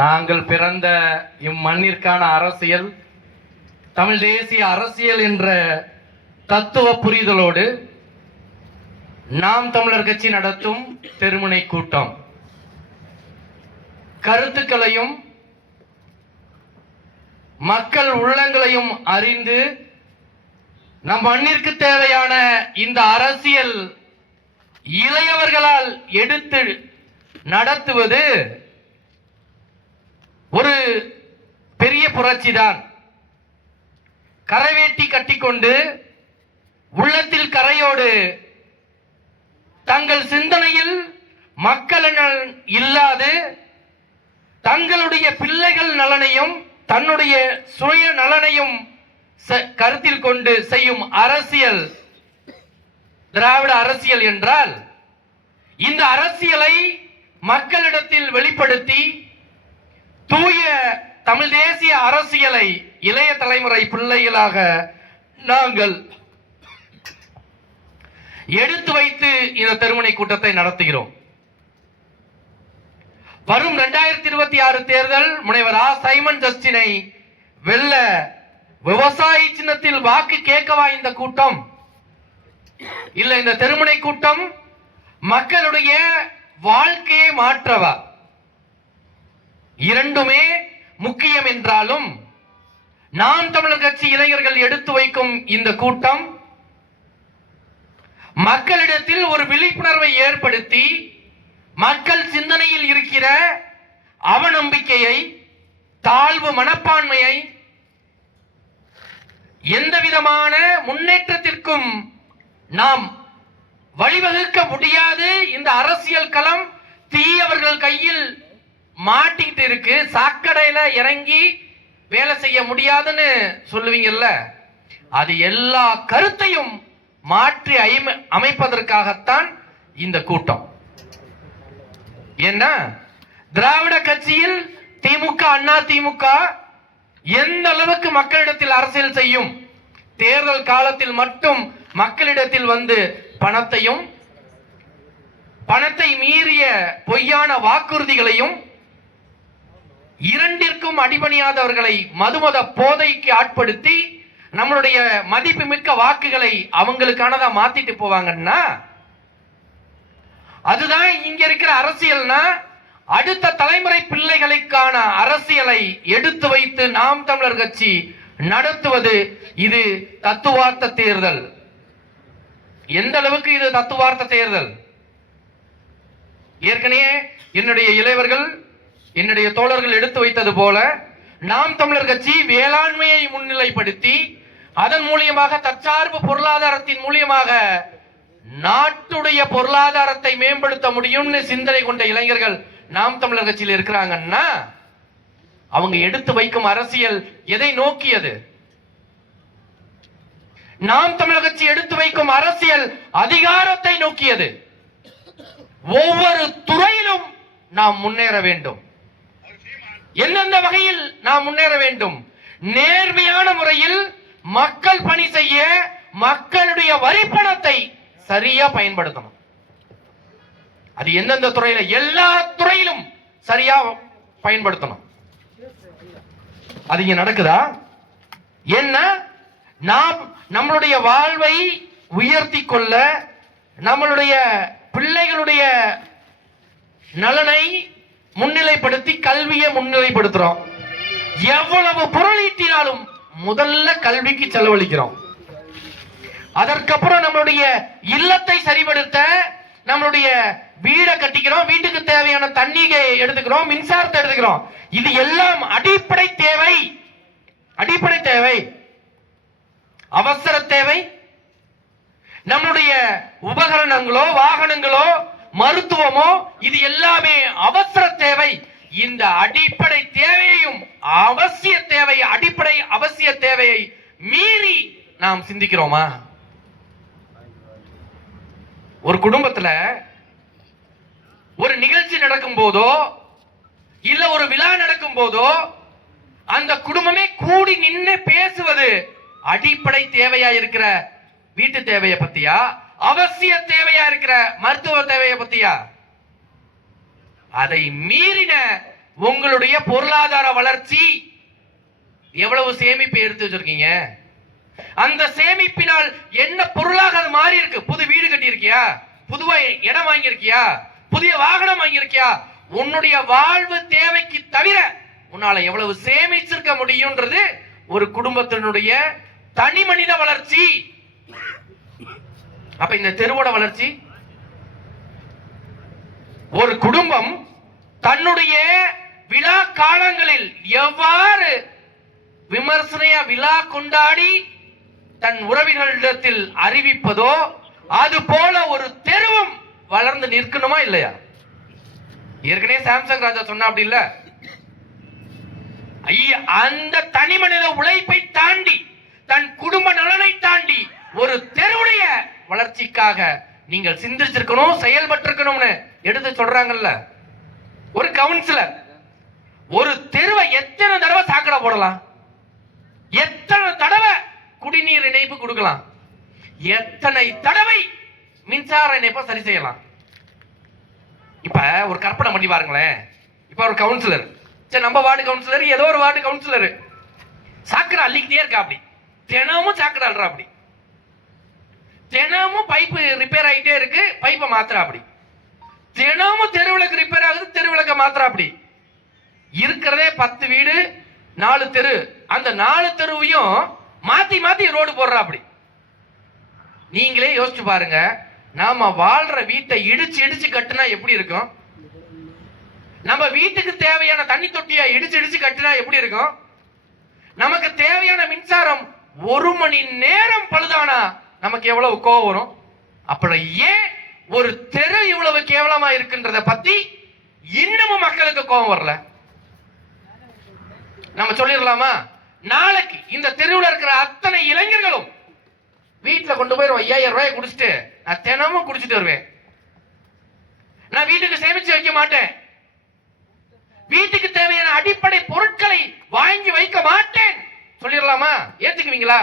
நாங்கள் பிறந்த இம்மண்ணிற்கான அரசியல் தமிழ் தேசிய அரசியல் என்ற தத்துவ புரிதலோடு நாம் தமிழர் கட்சி நடத்தும் தெருமுனை கூட்டம் கருத்துக்களையும் மக்கள் உள்ளங்களையும் அறிந்து நம் மண்ணிற்கு தேவையான இந்த அரசியல் இளையவர்களால் எடுத்து நடத்துவது ஒரு பெரிய புரட்சி தான். கரைவேட்டி கட்டிக்கொண்டு உள்ளத்தில் கரையோடு தங்கள் சிந்தனையில் மக்கள் இல்லாது தங்களுடைய பிள்ளைகள் நலனையும் தன்னுடைய சுய நலனையும் கருத்தில் கொண்டு செய்யும் அரசியல் திராவிட அரசியல் என்றால், இந்த அரசியலை மக்களிடத்தில் வெளிப்படுத்தி தூய தமிழ் தேசிய அரசியலை இளைய தலைமுறை பிள்ளைகளாக நாங்கள் எடுத்து வைத்து இந்த தெருமுனை கூட்டத்தை நடத்துகிறோம். வரும் 2026 தேர்தல் முனைவர் சைமன் ஜஸ்டினை வெல்ல விவசாயி சின்னத்தில் வாக்கு கேட்கவா இந்த கூட்டம்? இல்ல இந்த தெருமுனை கூட்டம் மக்களுடைய வாழ்க்கையை மாற்றவா? இரண்டுமே முக்கியம் என்றாலும் நாம் தமிழர் கட்சி இளைஞர்கள் எடுத்து வைக்கும் இந்த கூட்டம் மக்களிடத்தில் ஒரு விழிப்புணர்வை ஏற்படுத்தி மக்கள் சிந்தனையில் இருக்கிற அவநம்பிக்கையை, தாழ்வு மனப்பான்மையை, எந்த விதமான முன்னேற்றத்திற்கும் நாம் வழிவகுக்க முடியாது, இந்த அரசியல் களம் தீயவர்கள் கையில் மாட்டிட்டு இருக்கு, சாக்கடையில இறங்கி வேலை செய்ய முடியாதுன்னு சொல்லுவீங்கல்ல, அது எல்லா கருத்தையும் மாற்றி அமைப்பதற்காகத்தான் இந்த கூட்டம். என்ன திராவிட கட்சியில் திமுக அண்ணா திமுக எந்த அளவுக்கு மக்களிடத்தில் அரசியல் செய்யும்? தேர்தல் காலத்தில் மட்டும் மக்களிடத்தில் வந்து பணத்தை மீறிய பொய்யான வாக்குறுதிகளையும், இரண்டிற்கும் அடிபணியாதவர்களை மதுமத போதைக்கு ஆட்படுத்தி நம்மளுடைய மதிப்புமிக்க வாக்குகளை அவங்களுக்கானதா மாத்திட்டு போவாங்கன்னா, அதுதான் இங்க இருக்கிற அரசியல்னா. அடுத்த தலைமுறை பிள்ளைகளுக்கான அரசியலை எடுத்து வைத்து நாம் தமிழர் கட்சி நடத்துவது இது தத்துவார்த்த தேர்தல். எந்த அளவுக்கு இது தத்துவார்த்த தேர்தல்? ஏற்கனவே என்னுடைய இளையவர்கள் என்னுடைய தோழர்கள் எடுத்து வைத்தது போல நாம் தமிழர் கட்சி வேளாண்மையை முன்னிலைப்படுத்தி அதன் மூலியமாக தற்சார்பு பொருளாதாரத்தின் மூலியமாக நாட்டுடைய பொருளாதாரத்தை மேம்படுத்த முடியும்னு சிந்தனை கொண்ட இளைஞர்கள் நாம் தமிழர் கட்சியில் இருக்கிறாங்கன்னா, அவங்க எடுத்து வைக்கும் அரசியல் எதை நோக்கியது? நாம் தமிழர் கட்சி எடுத்து வைக்கும் அரசியல் அதிகாரத்தை நோக்கியது. ஒவ்வொரு துறையிலும் நாம் முன்னேற வேண்டும். எந்தெந்த வகையில் நாம் முன்னேற வேண்டும்? நேர்மையான முறையில் மக்கள் பணி செய்ய மக்களுடைய வரிப்பணத்தை சரியா பயன்படுத்தணும். அது எந்தெந்த துறையில? எல்லா துறையிலும் சரியா பயன்படுத்தணும். அது இங்க நடக்குதா? என்ன நாம் நம்மளுடைய வாழ்வை உயர்த்தி கொள்ள, நம்மளுடைய பிள்ளைகளுடைய நலனை முன்னிலைப்படுத்தி கல்வியை முன்னிலைப்படுத்துறோம். எவ்வளவு பொருள் ஈட்டினாலும் முதல்ல கல்விக்கு செலவழிக்கிறோம். அதற்கப்புறம் நம்மளுடைய இல்லத்தை சரிபடுத்த நம்மளுடைய வீடை கட்டிக்கிறோம், வீட்டுக்கு தேவையான தண்ணீரை எடுத்துக்கிறோம், மின்சாரத்தை எடுத்துக்கிறோம். இது எல்லாம் அடிப்படை தேவை. அடிப்படை தேவை, அவசர தேவை. நம்முடைய உபகரணங்களோ வாகனங்களோ மருத்துவமோ இது எல்லாமே அவசர தேவை. இந்த அடிப்படை தேவையையும் அவசிய தேவை, அடிப்படை அவசிய தேவையை மீறி நாம் சிந்திக்கிறோமா? ஒரு குடும்பத்துல ஒரு நிகழ்ச்சி நடக்கும் போதோ இல்ல ஒரு விழா நடக்கும் போதோ அந்த குடும்பமே கூடி நின்று பேசுவது அடிப்படை தேவையா இருக்கிற வீட்டு தேவையை பத்தியா, அவசிய தேவையா இருக்கிற மருத்துவ தேவையை பத்தியா? அதை மீறின உங்களுடைய பொருளாதார வளர்ச்சி. எவ்வளவு சேமிப்பு எடுத்து வச்சிருக்கீங்க? அந்த சேமிப்பினால் என்ன பொருளாக அது மாறி இருக்கு? புது வீடு கட்டி இருக்கியா? புதுவா இடம் வாங்கியிருக்கியா? புதிய வாகனம் வாங்கியிருக்கியா? உன்னுடைய வாழ்வு தேவைக்கு தவிர உன்னால எவ்வளவு சேமிச்சிருக்க முடியும்ன்றது ஒரு குடும்பத்தினுடைய தனி மனித வளர்ச்சி. அப்ப இந்த தெருவோட வளர்ச்சி, ஒரு குடும்பம் தன்னுடைய விழா காலங்களில் எவ்வாறு விமர்சனையா விழா கொண்டாடி தன் உறவினர்களிடத்தில் அறிவிப்பதோ அது போல ஒரு தெருவும் வளர்ந்து நிற்கணுமா இல்லையா? ஏற்கனவே சாம்சங் ராஜா சொன்னா அப்படி இல்ல, அந்த தனி மனித உழைப்பை தாண்டி தன் குடும்ப நலனை தாண்டி ஒரு தெருவுடைய வளர்ச்சிக்காக நீங்கள் சிந்திச்சிருக்கணும், செயல்பட்டிருக்கணும்னு எடுத்து சொல்றாங்கல்ல. ஒரு கவுன்சிலர் ஒரு தெருவை எத்தனை தடவை சாக்கடை போடலாம், எத்தனை தடவை குடிநீர் இணைப்பு கொடுக்கலாம், எத்தனை தடவை மின்சார இணைப்பை சரி செய்யலாம். இப்ப ஒரு கற்பனை பண்ணி பாருங்களேன். இப்ப ஒரு கவுன்சிலர், சரி நம்ம வார்டு கவுன்சிலர், ஏதோ ஒரு வார்டு கவுன்சிலர் சாக்கடை அள்ளிக்கிட்டே இருக்கா, அப்படி தினமும் சாக்கடை அள்ளுறா, அப்படி தினமும் பைப்பு ரிப்பேர் ஆகிட்டே இருக்கு, பைப்பை மாத்திரா, அப்படி தினமும் தெருவிளக்கு ரிப்பேர் ஆகுது, தெருவிளக்க மாத்திரா, அப்படி இருக்கிறதே 10 வீடு 4 தெரு, அந்த 4 தெருவையும் மாத்தி மாத்தி ரோடு போடுறா. அப்படி நீங்களே யோசிச்சு பாருங்க, நாம வாழ்ற வீட்டை இடிச்சு இடிச்சு கட்டுனா எப்படி இருக்கும்? நம்ம வீட்டுக்கு தேவையான தண்ணி தொட்டியா இடிச்சு இடிச்சு கட்டுனா எப்படி இருக்கும்? நமக்கு தேவையான மின்சாரம் 1 மணி நேரம் பழுதானா நமக்கு எவ்வளவு கோவம் வரும்? அப்புறம் ஏன் ஒரு தெரு இவ்வளவு கேவலமா இருக்குன்றத பத்தி இன்னமும் மக்களுக்கு கோபம் வரல? நம்ம சொல்லிடலாமா, நாளைக்கு இந்த தெருவில் இருக்கிற அத்தனை இளைஞர்களும் வீட்டுல கொண்டு போய் 5000 ரூபாய் குடிச்சிட்டு நான் தினமும் குடிச்சிட்டு வருவேன், நான் வீட்டுக்கு சேமிச்சு வைக்க மாட்டேன், வீட்டுக்கு தேவையான அடிப்படை பொருட்களை வாங்கி வைக்க மாட்டேன் சொல்லிடலாமா? ஏத்துக்குவீங்களா?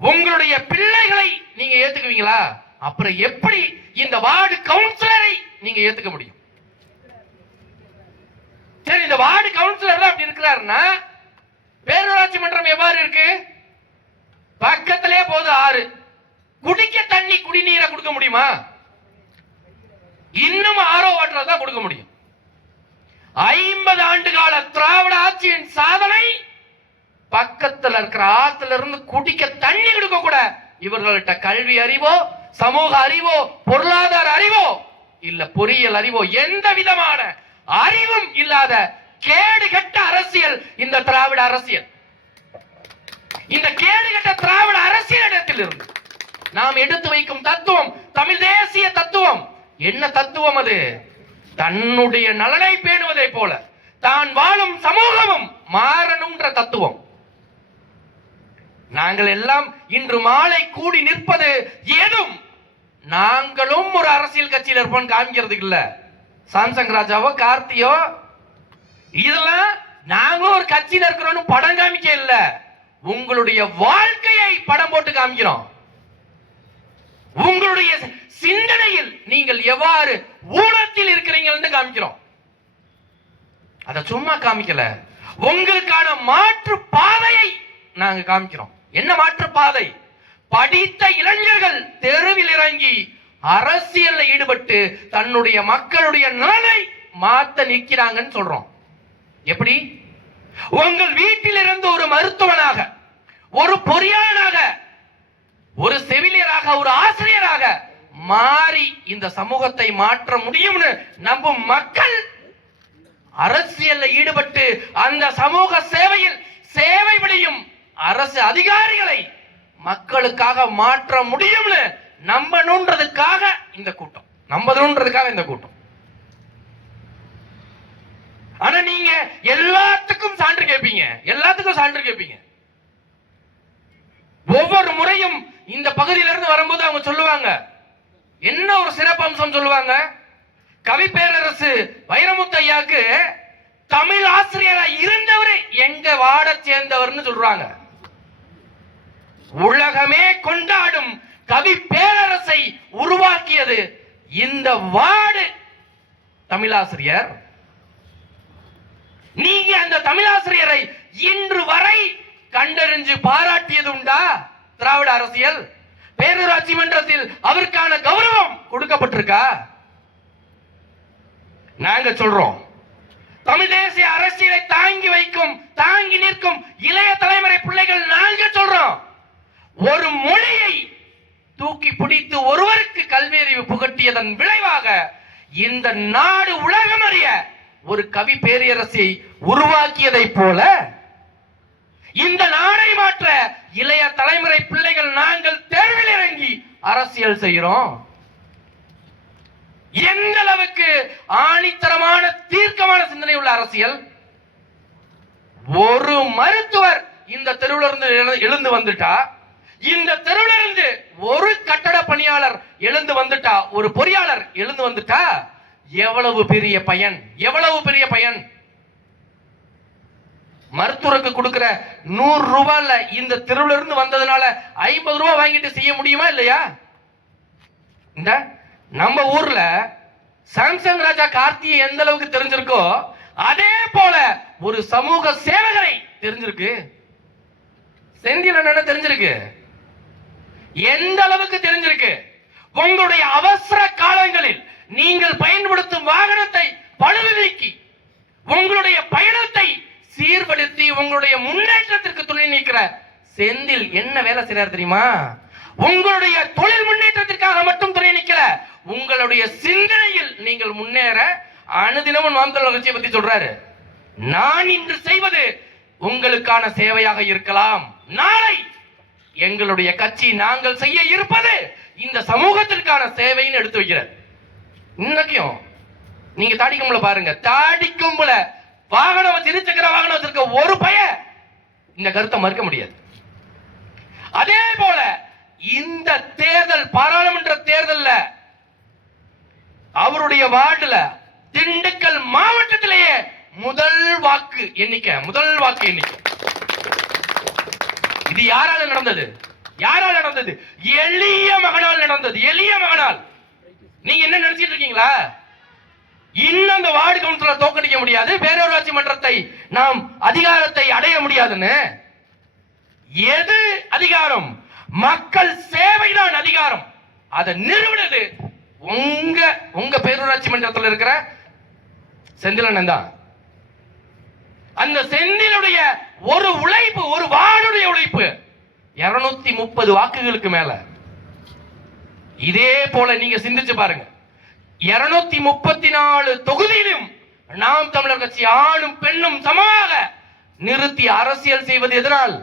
உங்களுடைய பிள்ளைகளை நீங்க ஏத்துக்குவீங்களா? அப்புறம் எப்படி இந்த வார்டு கவுன்சிலரை நீங்க ஏத்துக்க முடியும்? சரி, இந்த வார்டு கவுன்சிலர் தான் அப்படி இருக்கிறாருன்னா பேரூராட்சி மன்றம் எவ்வாறு இருக்கு? பக்கத்திலே போது ஆறு, குடிக்க தண்ணி குடிநீரை கொடுக்க முடியுமா? இன்னும் ஆரோ வாட்டர் தான் கொடுக்க முடியும். 50 ஆண்டு கால திராவிட ஆட்சியின் சாதனை, பக்கத்தில் இருக்கிற ஆத்துல இருந்து குடிக்க தண்ணி கொடுக்க கூட இவர்கள்ட்ட கல்வி அறிவோ, சமூக அறிவோ, பொருளாதார அறிவோ இல்ல பொறியியல் அறிவோ, எந்த விதமான அறிவும் இல்லாத கேடு கட்ட அரசியல் இந்த திராவிட அரசியல். இந்த கேடு கட்ட திராவிட அரசியலிடத்தில் இருந்து நாம் எடுத்து வைக்கும் தத்துவம் தமிழ் தேசிய தத்துவம். என்ன தத்துவம் அது? தன்னுடைய நலனை பேணுவதை போல தான் வாழும் சமூகமும் மாறணும்ன்ற தத்துவம். நாங்கள் எல்லாம் இன்று மாலை கூடி நிற்பது ஏதும் நாங்களும் ஒரு அரசியல் கட்சியில் இருப்போம் காமிக்கிறதுக்கு இல்ல. சாம்சங் ராஜாவோ கார்த்தியோ இதெல்லாம் நாங்களும் ஒரு கட்சியில் இருக்கிறோம் படம் காமிக்க இல்ல, உங்களுடைய வாழ்க்கையை படம் போட்டு காமிக்கிறோம். உங்களுடைய சிந்தனையில் நீங்கள் எவ்வாறு ஊனத்தில் இருக்கிறீங்கன்னு காமிக்கிறோம். அத சும்மா காமிக்கல, உங்களுக்கான மாற்று பாதையை நாங்க காமிக்கிறோம். என்ன மாற்று பாதை? படித்த இளைஞர்கள் தெருவில் இறங்கி அரசியல்ல ஈடுபட்டு தன்னுடைய மக்களுடைய நலனை மாத்த நிற்கிறாங்கன்னு சொல்றோம். எப்படி? உங்கள் வீட்டில் இருந்து ஒரு மருத்துவனாக, ஒரு பொறியாளராக, ஒரு செவிலியராக, ஒரு ஆசிரியராக மாறி இந்த சமூகத்தை மாற்ற முடியும்னு நம்பும் மக்கள் அரசியல்ல ஈடுபட்டு அந்த சமூக சேவையில் சேவை புரியும் அரசு அதிகாரிகளை மக்களுக்காக மாற்ற முடியும்னு நம்பணுன்றதுக்காக இந்த கூட்டம், நம்பணுன்றதுக்காக இந்த கூட்டம். ஆனா நீங்க எல்லாத்துக்கும் சான்று கேட்பீங்க, எல்லாத்துக்கும் சான்று கேட்பீங்க. ஒவ்வொரு முறையும் இந்த பகுதியிலிருந்து வரும்போது அவங்க சொல்லுவாங்க, என்ன ஒரு சிறப்பம்சம் சொல்லுவாங்க, கவி பேரரசு வைரமுத்து ஐயாக்கு தமிழ் ஆசிரியரா இருந்தவரே எங்க வாட சேர்ந்தவர்னு சொல்றாங்க. உலகமே கொண்டாடும் கவி பேரரசை உருவாக்கியது இந்த வார்டு தமிழாசிரியர் நீங்க அந்த தமிழாசிரியரை இன்று வரை கண்டறிஞ்சு பாராட்டியது உண்டா? திராவிட அரசியல் பேரூராட்சி மன்றத்தில் அவருக்கான கௌரவம் கொடுக்கப்பட்டிருக்கா? நாங்க சொல்றோம், தமிழ் தேசிய அரசியலை தாங்கி வைக்கும், தாங்கி நிற்கும் இளைய தலைமுறை பிள்ளைகள் நாங்க சொல்றோம், ஒரு மொழியை தூக்கி பிடித்து ஒருவருக்கு கல்வி அறிவு புகட்டியதன் விளைவாக இந்த நாடு உலகம் அறிய ஒரு கவி பேரியரசை உருவாக்கியதை போல இந்த நாடை மாற்ற இளைய தலைமுறை பிள்ளைகள் நாங்கள் தேர்வில் இறங்கி அரசியல் செய்கிறோம். எந்த அளவுக்கு ஆணித்தரமான தீர்க்கமான சிந்தனை உள்ள அரசியல்! ஒரு மருத்துவர் இந்த தெருவில் இருந்து எழுந்து வந்துட்டா, இந்த தெருவில் இருந்து ஒரு கட்டட பணியாளர் எழுந்து வந்துட்டா, ஒரு பொறியாளர் எழுந்து வந்துட்டா, எவ்வளவு பெரிய பயன், எவ்வளவு பெரிய பயன்! மருத்துவருக்கு கொடுக்கிற 100 ரூபாய்ல இந்த தெருவில் இருந்து வந்ததுனால 50 ரூபாய் வாங்கிட்டு செய்ய முடியுமா இல்லையா? இந்த நம்ம ஊர்ல சாம்சங் ராஜா கார்த்தியை எந்த அளவுக்கு தெரிஞ்சிருக்கோ அதே போல ஒரு சமூக சேவகரை தெரிஞ்சிருக்கு. செந்தில் அண்ணனை தெரிஞ்சிருக்கு. எந்த அளவுக்கு தெரிஞ்சிருக்கு? உங்களுடைய அவசர காலங்களில் நீங்கள் பயன்படுத்தும் வாகனத்தை பழுது நீக்கி உங்களுடைய பயணத்தை சீர்படுத்தி உங்களுடைய முன்னேற்றத்திற்கு துணை நிற்கிற செந்தில் என்ன வேலை செய்யறார் தெரியுமா? உங்களுடைய தொழில் முன்னேற்றத்திற்காக மட்டும் துணை நிற்கல, உங்களுடைய சிந்தனையில் நீங்கள் முன்னேற அனுதினமும் நாம் தமிழர் கட்சியை பத்தி சொல்றாரு. நான் இன்று செய்வது உங்களுக்கான சேவையாக இருக்கலாம், நாளை எங்களுடைய கட்சி நாங்கள் செய்ய இருப்பது இந்த சமூகத்திற்கான சேவைன்னு எடுத்து வைக்கிறார். இன்னைக்கும் நீங்க தாடிக்கும்பல பாருங்க, தாடிக்கும்பல வாகனம் வச்சு இருசக்கர வாகனம் வச்சிருக்க ஒரு பையன் இந்த கருத்தை மறுக்க முடியாது. அதே போல இந்த தேர்தல், பாராளுமன்ற தேர்தல்ல அவருடைய வார்டுல திண்டுக்கல் மாவட்டத்திலேயே முதல் வாக்கு எண்ணிக்கை. இது யாரால நடந்தது? யாரால் நடந்தது? எளிய மகனால் நடந்தது. எளிய மகனால். நீங்க என்ன நினைச்சிட்டு இருக்கீங்களா? இன்னும் அந்த வார்டு கவுன்சிலர் தோற்கடிக்க முடியாது, பேரூராட்சி மன்றத்தை நாம் அதிகாரத்தை அடைய முடியாதுன்னு. எது அதிகாரம்? மக்கள் சேவைதான் அதிகாரம். அதை நிறுவனது உங்க பேரூராட்சி மன்றத்தில் இருக்கிற செந்திலன் தான். அந்த செந்திலுடைய ஒரு உழைப்பு, ஒரு வார்டுடைய உழைப்பு 230 வாக்குகளுக்கு மேல. இதே போல நீங்க சிந்திச்சு பாருங்க, 234 தொகுதியிலும் நாம் தமிழர் கட்சி ஆணும் பெண்ணும் சமமாக நிறுத்தி அரசியல் செய்வது எதனால்?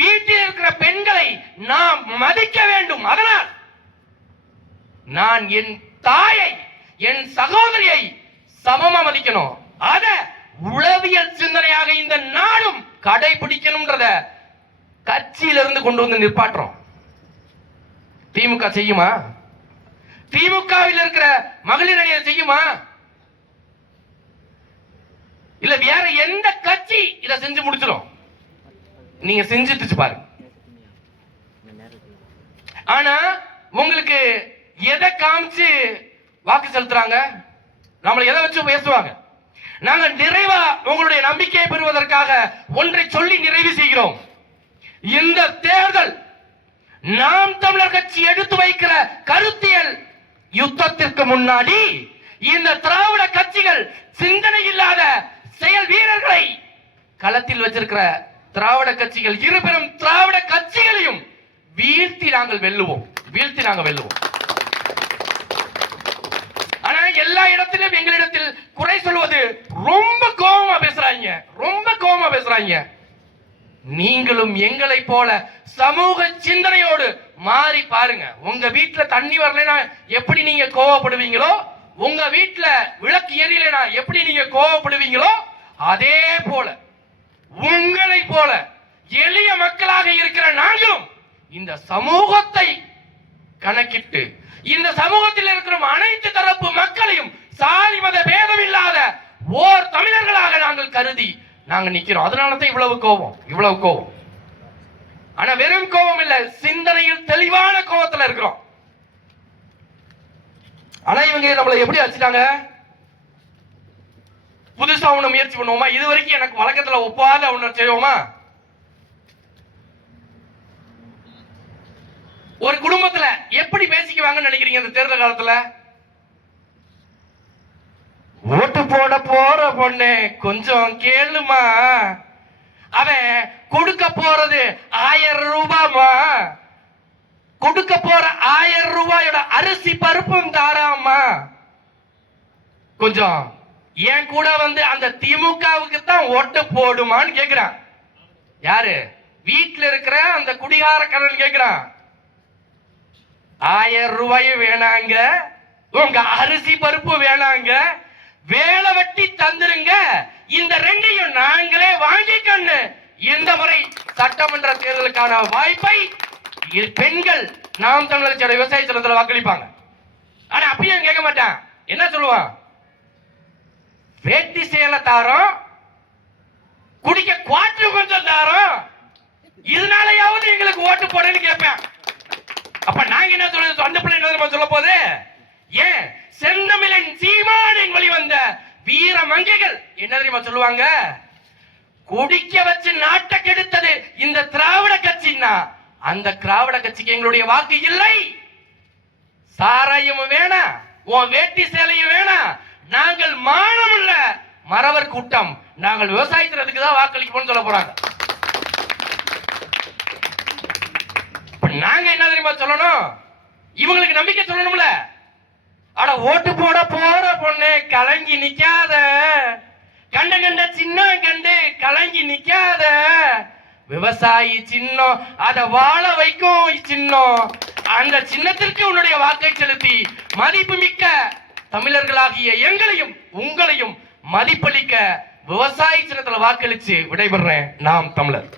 வீட்டில் இருக்கிற பெண்களை நாம் மதிக்க வேண்டும். அதனால் நான் என் தாயை, என் சகோதரியை சமமா மதிக்கணும். அத உளவியல் சிந்தனையாக இந்த நாடும் கடைபிடிக்கணும்ன்றத கட்சியிலிருந்து கொண்டு வந்து நிற்பாட்டுறோம். திமுக செய்யுமா? திமுகவில் இருக்கிற மகளிர் அணியை செய்யுமா? இல்ல வேற எந்த கட்சி இதை செஞ்சு முடிச்சிடும்? நீங்க செஞ்சுட்டு பாருங்க. ஆனா உங்களுக்கு எதை காமிச்சு வாக்கு செலுத்துறாங்க? நம்மளை எதை வச்சு பேசுவாங்க? நாங்க நிறைவா உங்களுடைய நம்பிக்கையை பெறுவதற்காக ஒன்றை சொல்லி நிறைவு செய்கிறோம். இந்த தேர்தல் நாம் தமிழர் கட்சி எடுத்து வைக்கிற கருத்தியல் யுத்தத்திற்கு முன்னாடி இந்த திராவிட கட்சிகள், சிந்தனை இல்லாத செயல் வீரர்களை களத்தில் வச்சிருக்கிற திராவிட கட்சிகள், இருபெரும் திராவிட கட்சிகளையும் வீழ்த்தி நாங்கள் வெல்லுவோம். ஆனா எல்லா இடத்திலும் எங்களிடத்தில் குறை சொல்வது ரொம்ப கோபமா பேசுறாங்க. நீங்களும் எங்களை போல சமூக சிந்தனையோடு மாறி பாருங்க. உங்க வீட்டுல தண்ணி வரலைன்னா எப்படி நீங்க கோவப்படுவீங்களோ, உங்க வீட்டுல விளக்கு எரியலைனா எப்படி நீங்க கோவப்படுவீங்களோ, அதே போல உங்களை போல எளிய மக்களாக இருக்கிற நாங்களும் இந்த சமூகத்தை கணக்கிட்டு இந்த சமூகத்தில் இருக்கிற அனைத்து தரப்பு மக்களையும் சாதி மத பேதம் இல்லாத ஓர் தமிழர்களாக நாங்கள் கருதி நாங்க நிக்கிறோம். அதனாலதான் இவ்வளவு கோபம். ஆனா வெறும் கோபம் இல்ல, சிந்தனையில் தெளிவான கோபத்துல இருக்கிறோம். ஆனா இவங்க நம்மளை எப்படி வச்சுட்டாங்க? புதுசா ஒண்ணு முயற்சி பண்ணுவோமா? இது வரைக்கும் எனக்கு வழக்கத்துல ஒப்பாத ஒண்ணு செய்வோமா? ஒரு குடும்பத்துல எப்படி பேசிக்குவாங்கன்னு நினைக்கிறீங்க இந்த தேர்தல் காலத்துல? ஓட்டு போட போற பொண்ணு கொஞ்சம் கேளுமா, அவன் கொடுக்க போறது 1000 ரூபாய்மா, கொடுக்க போற 1000 ரூபாயோட அரிசி பருப்பும் தாராமா, கொஞ்சம் என் கூட வந்து அந்த திமுகவுக்கு தான் ஓட்டு போடுமான்னு கேக்குறான். யாரு? வீட்டுல இருக்கிற அந்த குடிகாரக்காரன் கேக்குறான். 1000 ரூபாயும் வேணாங்க, உங்க அரிசி பருப்பு வேணாங்க, வேலை வெட்டி தந்துருங்க, இந்த ரெண்டையும் நாங்களே வாங்கிக்கொண்டு இந்த முறை சட்டமன்ற தேர்தலுக்கான வாய்ப்பை பெண்கள் நாம் தமிழர் கட்சியோட விவசாய சட்டத்தில் வாக்களிப்பாங்க. ஆனா அப்படியும் கேட்க மாட்டான். என்ன சொல்லுவான்? வேட்டி சேலை தாரோம், குடிக்க குவாட்டர் கொஞ்சம் தாரோம், இதனாலயாவது எங்களுக்கு ஓட்டு போடுன்னு கேட்பேன். அப்ப நாங்க என்ன சொல்றது? அந்த பிள்ளை என்ன சொல்ல போது? ஏன் செந்தமிழன் சீமானின் வழி வந்த வீர மங்கைகள் என்ன தெரியுமா சொல்லுவாங்க? குடிக்க வச்சு நாட்டை கெடுத்தது இந்த திராவிட கட்சின்னா அந்த திராவிட கட்சிக்கு எங்களுடைய வாக்கு இல்லை. சாராயம் வேணாம், உன் வேட்டி சேலையும் வேணாம், நாங்கள் மானம் இல்ல மறவர் கூட்டம், நாங்கள் விவசாயத்துக்கு தான் வாக்களிப்போம்னு சொல்ல போறாங்க. நாங்க என்ன தெரியுமா சொல்லணும்? இவங்களுக்கு நம்பிக்கை சொல்லணும்ல. அட ஓட்டு போட போற பொண்ணு கலங்கி நிக்காத, கண்ட கண்ட சின்ன கண்டு கலங்கி நிக்காத, விவசாயி சின்னம் அதை வாழ வைக்கும் சின்னம், அந்த சின்னத்திற்கு உன்னுடைய வாக்கை செலுத்தி மதிப்பு மிக்க தமிழர்களாகிய எங்களையும் உங்களையும் மதிப்பளிக்க விவசாய சின்னத்தில் வாக்களிச்சு விடைபெறேன். நாம் தமிழர்.